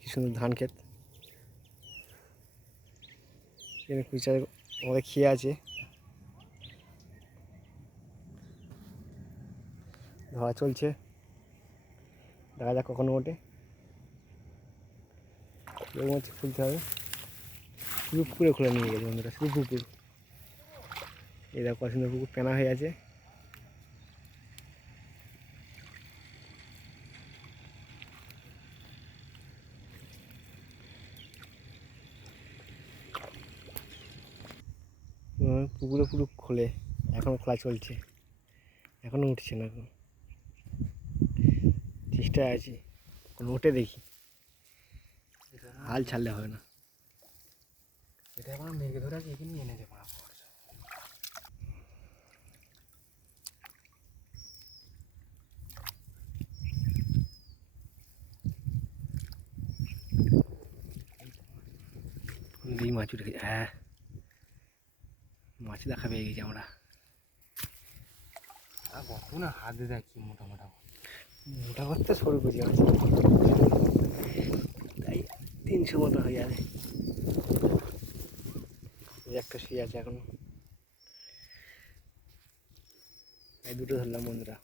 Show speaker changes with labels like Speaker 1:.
Speaker 1: কি সুন্দর ধান ক্ষেত। এখানে কুচা আমাদের খেয়ে আছে। ধোয়া চলছে। দেখা যাক কখনো ওঠে। এরকম হচ্ছে খুলতে হবে। পুকুরে খুলে নিয়ে গেছে বন্ধুরা, শুধু পুকুর। এই দেখো সুন্দর পুকুর পেনা হয়ে আছে। হুম, পুকুরে পুরো খোলে। এখনও খোলা চলছে। এখনও উঠছে না এখন। চেষ্টায় আছি। এখন ওঠে দেখি। হাল ছাড়লে হবে না।
Speaker 2: এটা এখন মেঘে ধরে আছে এখানে এনে না
Speaker 1: মাছ উঠে হ্যাঁ। মাছ দেখা পেয়ে গেছি আমরা।
Speaker 2: আর কত না হাত দিয়ে দেখি মোটা মোটা।
Speaker 1: মোটা করতে সরু কুচি মাছ তাই তিনশো মতো হয়ে যাবে। একটা শুয়ে আছে এখন। এই দুটো ধরলাম বন্ধুরা।